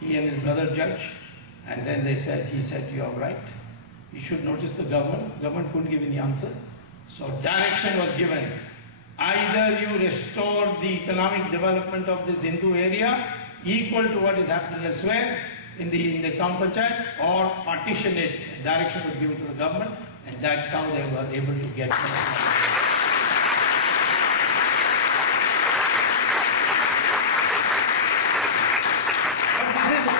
he and his brother judge, and then he said, you are right. You should notice the government. Government couldn't give any answer. So direction was given. Either you restore the economic development of this Hindu area equal to what is happening elsewhere in the town panchayat, or partition it. Direction was given to the government, and that's how they were able to get it.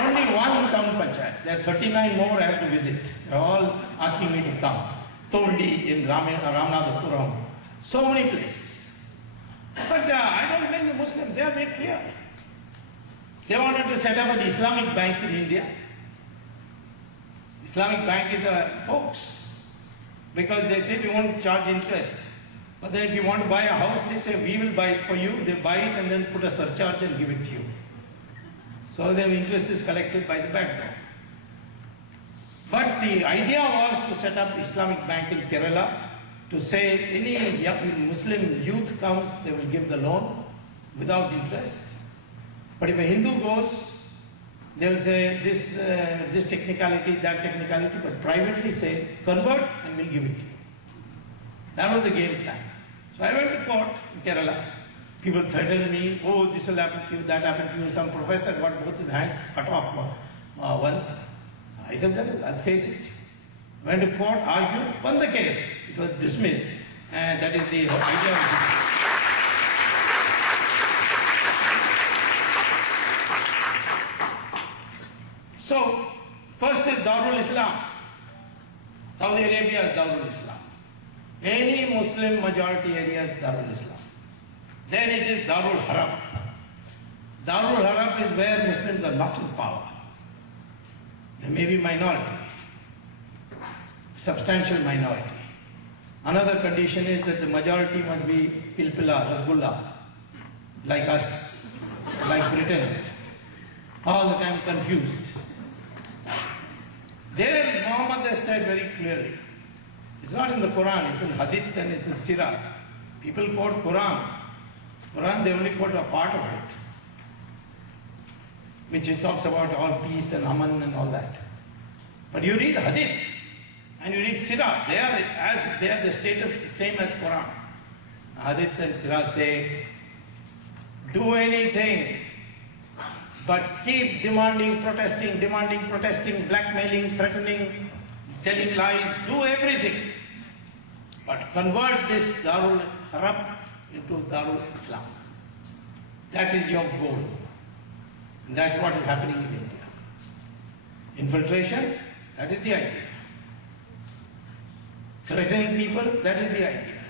Only one town panchayat. There are 39 more I have to visit. They are all asking me to come. Toldi in Ramanathapuram. So many places. But I don't blame the Muslims. They are very clear. They wanted to set up an Islamic bank in India. Islamic bank is a hoax. Because they say we won't charge interest. But then if you want to buy a house, they say we will buy it for you. They buy it and then put a surcharge and give it to you. So their interest is collected by the back door. But the idea was to set up Islamic bank in Kerala, to say any Muslim youth comes, they will give the loan without interest. But if a Hindu goes, they will say this technicality, that technicality, but privately say convert and we'll give it to you. That was the game plan. So I went to court in Kerala. People threatened me, oh, this will happen to you, that happened to you. Some professor got both his hands cut off once. I said, well, I'll face it. Went to court, argued, won the case. It was dismissed. And that is the idea of this. So, first is Darul Islam. Saudi Arabia is Darul Islam. Any Muslim majority area is Darul Islam. Then it is Darul Haram. Darul Haram is where Muslims are not in power. There may be minority, substantial minority. Another condition is that the majority must be Pilpila, Rasgulla, like us, like Britain, all the time confused. There Muhammad has said very clearly, it's not in the Quran, it's in Hadith and it's in Sirah. People quote Quran. Quran, they only quote a part of it, which it talks about all peace and aman and all that. But you read Hadith and you read Sirah, they are the status the same as Quran. Hadith and Sirah say, do anything, but keep demanding, protesting, blackmailing, threatening, telling lies, do everything. But convert this Darul Haram into Darul Islam. That is your goal. And that's what is happening in India. Infiltration, that is the idea. Threatening people, that is the idea.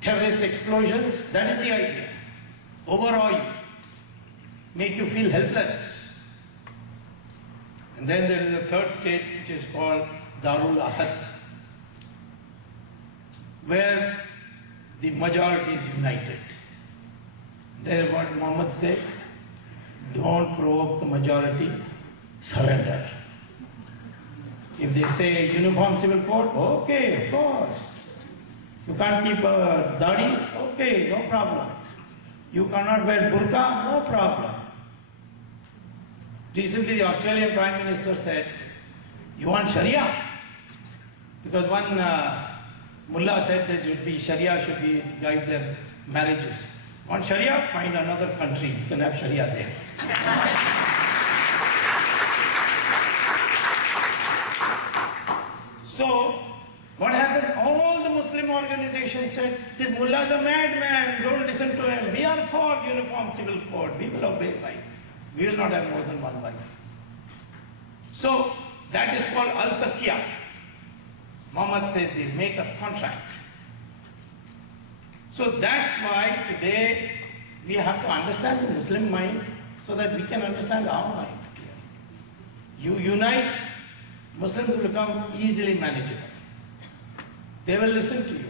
Terrorist explosions, that is the idea. Overawe you, make you feel helpless. And then there is a third state which is called Darul Ahad, where the majority is united. There is what Muhammad says, don't provoke the majority, surrender. If they say uniform civil code, okay, of course. You can't keep a dadi, okay, no problem. You cannot wear burqa, no problem. Recently the Australian Prime Minister said, you want Sharia? Because one mullah said that Sharia should be guide their marriages. Want Sharia? Find another country. You can have Sharia there. So, what happened? All the Muslim organizations said, this mullah is a madman, don't listen to him. We are for uniform civil code. We will obey right. We will not have more than one wife. So, that is called al-taqiyah. Muhammad says they make a contract. So that's why today we have to understand the Muslim mind so that we can understand our mind. You unite, Muslims will become easily manageable. They will listen to you.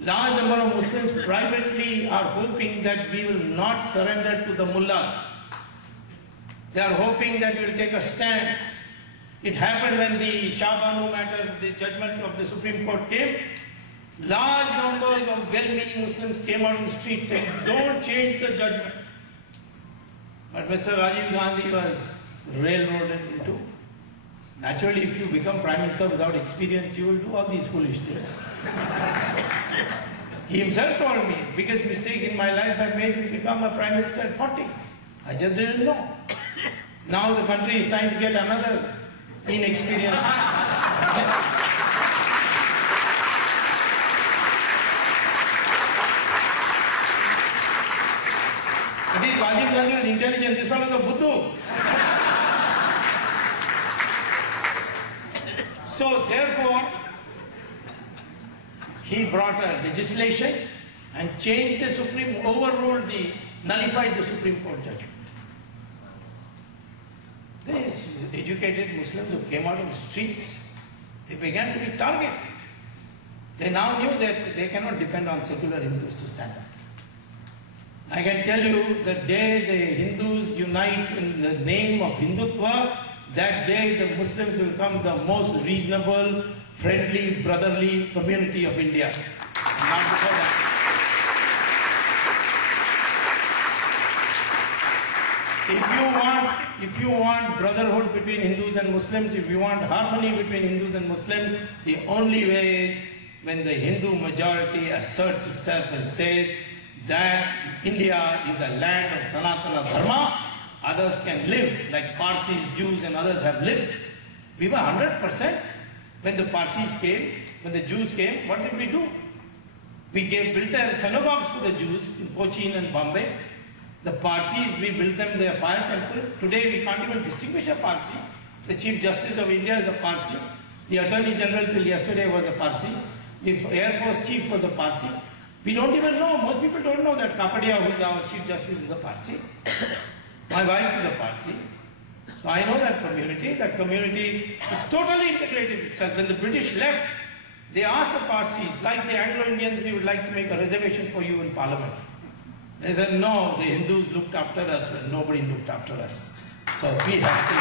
Large number of Muslims privately are hoping that we will not surrender to the mullahs. They are hoping that we will take a stand. It happened when the Shah Banu matter, the judgment of the Supreme Court came. Large numbers of well-meaning Muslims came out in the street saying, don't change the judgment. But Mr. Rajiv Gandhi was railroaded into. Naturally, if you become Prime Minister without experience, you will do all these foolish things. He himself told me, biggest mistake in my life I made is become a Prime Minister at 40. I just didn't know. Now the country is trying to get another inexperienced. At least Rajiv Gandhi was intelligent, this one was a Buddhu. So therefore, he brought a legislation and changed the Supreme, overruled nullified the Supreme Court judgment. These educated Muslims who came out in the streets, they began to be targeted. They now knew that they cannot depend on secular Hindus to stand up. I can tell you, the day the Hindus unite in the name of Hindutva, that day the Muslims will become the most reasonable, friendly, brotherly community of India. Not before that. If you want brotherhood between Hindus and Muslims, if you want harmony between Hindus and Muslims, the only way is when the Hindu majority asserts itself and says that India is a land of Sanatana Dharma, others can live like Parsis, Jews and others have lived. We were 100%. When the Parsis came, when the Jews came, what did we do? We built their synagogues for the Jews in Cochin and Bombay. The Parsis, we built them their fire temple. Today we can't even distinguish a Parsi. The Chief Justice of India is a Parsi. The Attorney General till yesterday was a Parsi. The Air Force Chief was a Parsi. We don't even know, most people don't know that Kapadia, who is our Chief Justice, is a Parsi. My wife is a Parsi. So I know that community. That community is totally integrated itself. When the British left, they asked the Parsis, like the Anglo-Indians, we would like to make a reservation for you in Parliament. They said, no, the Hindus looked after us when nobody looked after us. So we have to...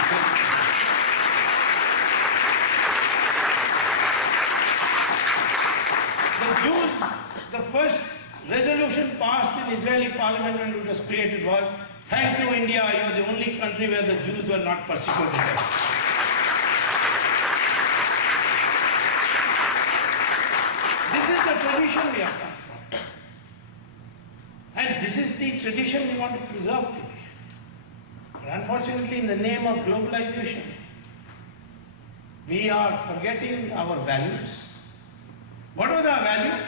The Jews, the first resolution passed in Israeli Parliament when it was created was, thank you India, you are the only country where the Jews were not persecuted. This is the tradition we have come from. And this is the tradition we want to preserve today. But unfortunately, in the name of globalization, we are forgetting our values. What was our value?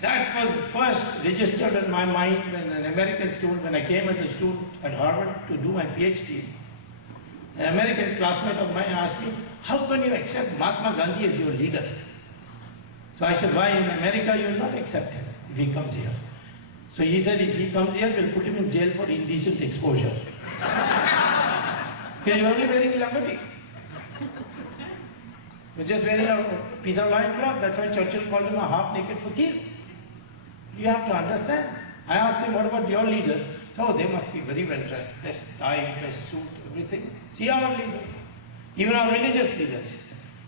That was first registered in my mind when an American student, when I came as a student at Harvard to do my PhD, an American classmate of mine asked me, how can you accept Mahatma Gandhi as your leader? So I said, why in America you will not accept him if he comes here? So he said, if he comes here, we'll put him in jail for indecent exposure. He was only wearing lambatik. He was just wearing a piece of loincloth. That's why Churchill called him a half-naked fakir. You have to understand. I asked him, what about your leaders? So they must be very well dressed, best tie, best suit, everything. See our leaders, even our religious leaders.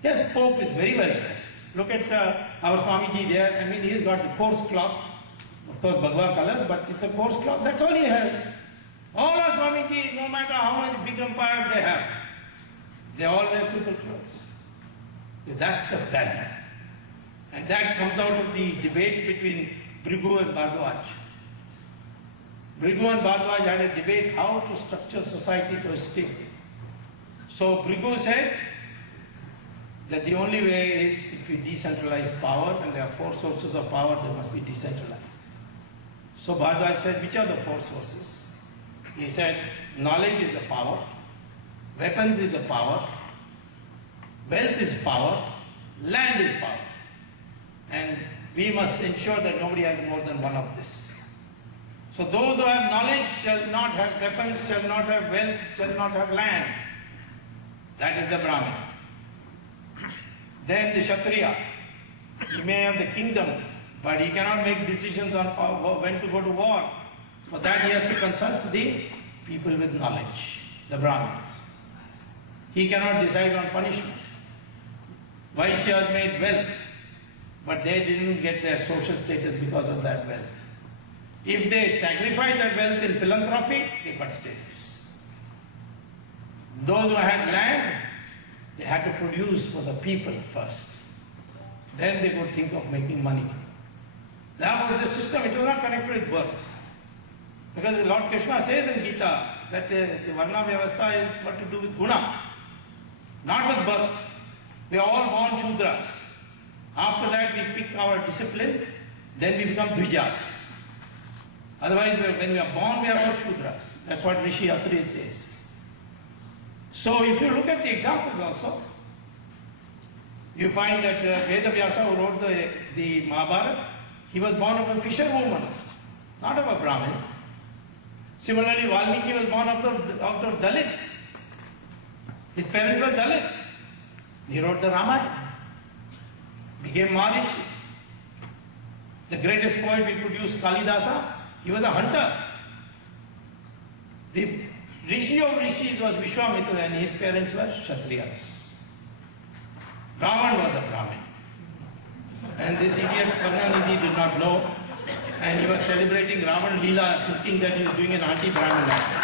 Yes, Pope is very well dressed. Look at our Swamiji there. I mean, he's got the coarse cloth, of course, Bhagwa color, but it's a coarse cloth. That's all he has. All our Swamiji, no matter how much big empire they have, they all wear simple clothes. Because that's the value. And that comes out of the debate between Brigu and Bhardwaj. Brigu and Bhardwaj had a debate how to structure society to a state. So Brigu said that the only way is if we decentralize power, and there are 4 sources of power, they must be decentralized. So Bhardwaj said, which are the 4 sources? He said, knowledge is a power, weapons is a power, wealth is power, land is power. And we must ensure that nobody has more than one of this. So those who have knowledge shall not have weapons, shall not have wealth, shall not have land. That is the Brahmin. Then the Kshatriya. He may have the kingdom, but he cannot make decisions on when to go to war. For that he has to consult the people with knowledge, the Brahmins. He cannot decide on punishment. Vaishyas made wealth, but they didn't get their social status because of that wealth. If they sacrifice that wealth in philanthropy, they got status. Those who had land, they had to produce for the people first. Then they could think of making money. That was the system. It was not connected with birth. Because Lord Krishna says in Gita that the Varna Vyavastha is what to do with guna, not with birth. We are all born Shudras. After that we pick our discipline, then we become Dvijas. Otherwise, when we are born, we are not Shudras. That's what Rishi Atri says. So if you look at the examples also, you find that Vedavyasa, who wrote the Mahabharata, he was born of a fisherwoman, not of a Brahmin. Similarly, Valmiki was born out of Dalits. His parents were Dalits. He wrote the Ramayana, became Maharishi. The greatest poet we produced, Kalidasa, he was a hunter. The Rishi of Rishis was Vishwamitra and his parents were Kshatriyas. Ravan was a Brahmin. And this idiot Karnanidhi did not know, and he was celebrating Ravan Leela thinking that he was doing an anti-Brahmin action.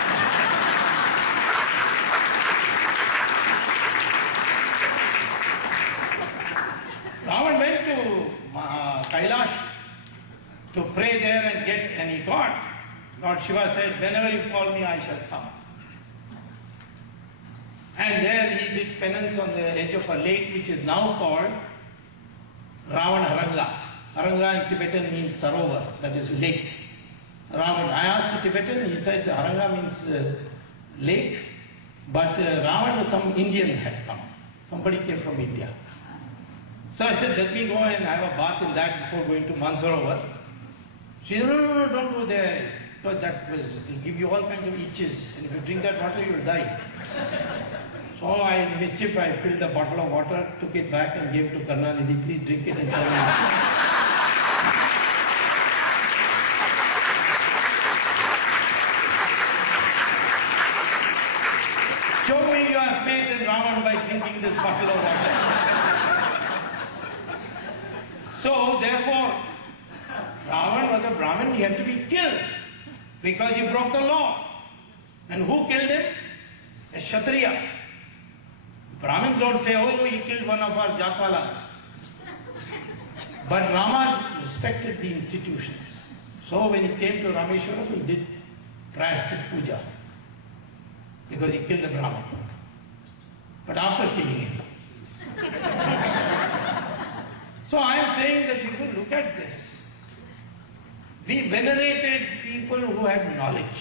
Ravan went to Kailash to pray there and he got. Lord Shiva said, whenever you call me, I shall come. And there he did penance on the edge of a lake which is now called Ravan Haranga. Haranga in Tibetan means Sarovar, that is lake. Ravan. I asked the Tibetan, he said Haranga means lake, but Ravan, some Indian had come. Somebody came from India. So I said, let me go and have a bath in that before going to Mansarovar. She said, no, don't go there, because that will give you all kinds of itches, and if you drink that water, you will die. So I mischief, I filled a bottle of water, took it back and gave it to Karnanidhi, please drink it and show me. Show me you have faith in Ravan by drinking this bottle of water. So therefore, Ravan was a Brahmin, he had to be killed because he broke the law. And who killed him? A Kshatriya. Brahmins don't say, oh, he killed one of our Jatwalas. But Rama respected the institutions. So when he came to Rameshwaram, he did Prayashchit Puja because he killed a Brahmin. But after killing him. So I am saying that if you look at this, we venerated people who had knowledge.